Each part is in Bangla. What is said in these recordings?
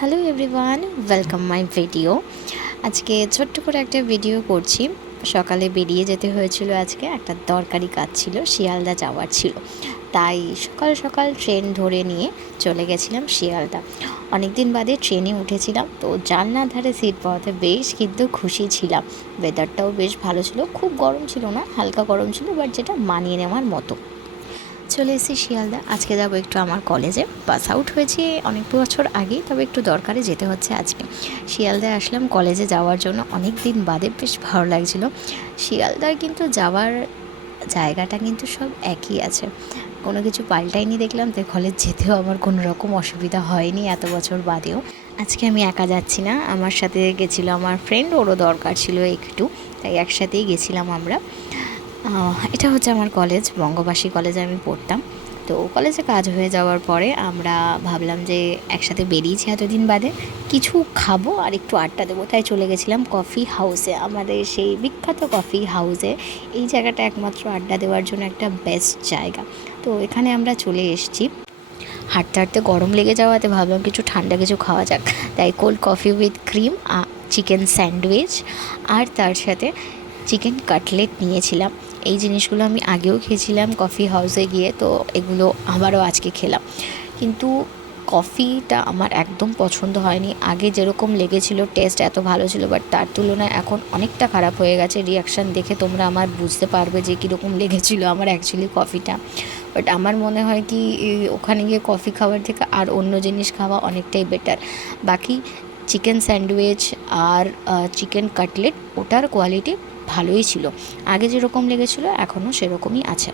Hello everyone, welcome my video. আজকে ছোট্ট করে একটা ভিডিও করছি। সকালে বেরিয়ে যেতে হয়েছিল, আজকে একটা দরকারি কাজ ছিল, শিয়ালদা যাওয়ার ছিল। তাই সকাল সকাল ট্রেন ধরে নিয়ে চলে গেছিলাম শিয়ালদা। অনেক দিন বাদে ট্রেনে উঠেছিলাম, তো জানলার ধারে সিট পাওয়াতে বেশ কিন্তু খুশি ছিলাম। ওয়েদারটাও বেশ ভালো ছিল, খুব গরম ছিল না, হালকা গরম ছিল, বাট যেটা মানিয়ে নেওয়ার মতো। চলে এসেছি শিয়ালদা। আজকে যাবো একটু আমার কলেজে। পাস আউট হয়েছি অনেক বছর আগেই, তবে একটু দরকারে যেতে হচ্ছে আজকে। শিয়ালদায় আসলাম কলেজে যাওয়ার জন্য, অনেক দিন বাদে, বেশ ভালো লাগছিল। শিয়ালদার কিন্তু যাওয়ার জায়গাটা কিন্তু সব একই আছে, কোনো কিছু পাল্টায়নি দেখলাম, তাই কলেজ যেতেও আমার কোনো রকম অসুবিধা হয়নি এত বছর বাদেও। আজকে আমি একা যাচ্ছি না, আমার সাথে গেছিলো আমার ফ্রেন্ড, ওরও দরকার ছিল একটু, তাই একসাথেই গেছিলাম আমরা। এটা হচ্ছে আমার কলেজ, বঙ্গবাসী কলেজে আমি পড়তাম। তো কলেজে কাজ হয়ে যাওয়ার পরে আমরা ভাবলাম যে একসাথে বেরিয়েছি এতদিন বাদে, কিছু খাবো আর একটু আড্ডা দেবো, তাই চলে গেছিলাম কফি হাউসে, আমাদের সেই বিখ্যাত কফি হাউসে। এই জায়গাটা একমাত্র আড্ডা দেওয়ার জন্য একটা বেস্ট জায়গা। তো এখানে আমরা চলে এসেছি। হাঁটতে হাঁটতে গরম লেগে যাওয়াতে ভাবলাম কিছু ঠান্ডা কিছু খাওয়া যাক, তাই cold coffee with cream, chicken sandwich আর তার সাথে চিকেন কাটলেট নিয়েছিলাম। এই জিনিসগুলো আমি আগেও খেয়েছিলাম কফি হাউসে গিয়ে, তো এগুলো আবারও আজকে খেলাম। কিন্তু কফিটা আমার একদম পছন্দ হয়নি। আগে যেরকম লেগেছিল, টেস্ট এত ভালো ছিল, বাট তার তুলনায় এখন অনেকটা খারাপ হয়ে গেছে। রিয়াকশান দেখে তোমরা আমার বুঝতে পারবে যে কীরকম লেগেছিলো আমার অ্যাকচুয়ালি কফিটা। বাট আমার মনে হয় কি ওখানে গিয়ে কফি খাওয়ার থেকে আর অন্য জিনিস খাওয়া অনেকটাই বেটার। বাকি চিকেন স্যান্ডউইচ আর চিকেন কাটলেট, ওটার কোয়ালিটি ভালোই ছিল। আগে যেরকম লেগেছিলো এখনও সেরকমই আছে।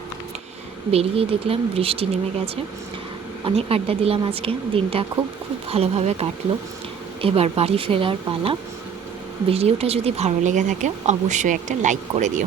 বেরিয়েই দেখলাম বৃষ্টি নেমে গেছে। অনেক আড্ডা দিলাম আজকে, দিনটা খুব খুব ভালোভাবে কাটলো। এবার বাড়ি ফেরার পালা। ভিডিওটা যদি ভালো লেগে থাকে অবশ্যই একটা লাইক করে দিও।